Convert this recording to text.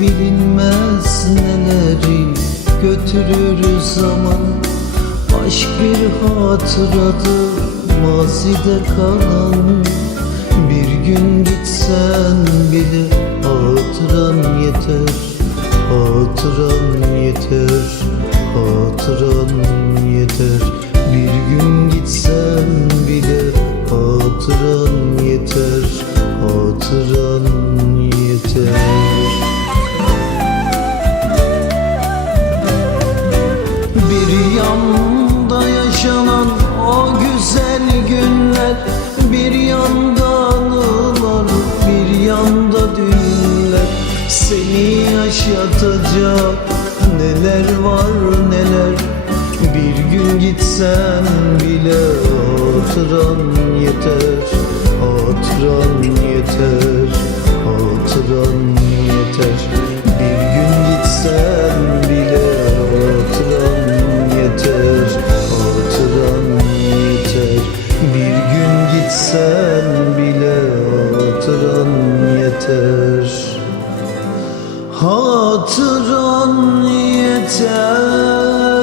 Bilinmez neleri götürür zaman. Aşk bir hatıradır mazide kalan. Bir gün gitsen bile hatıran yeter Hatıran yeter, hatıran yeter yaşatacak neler var neler? Bir gün gitsen bile hatıran yeter Hatıran yeter, hatıran yeter Hatıran yeter.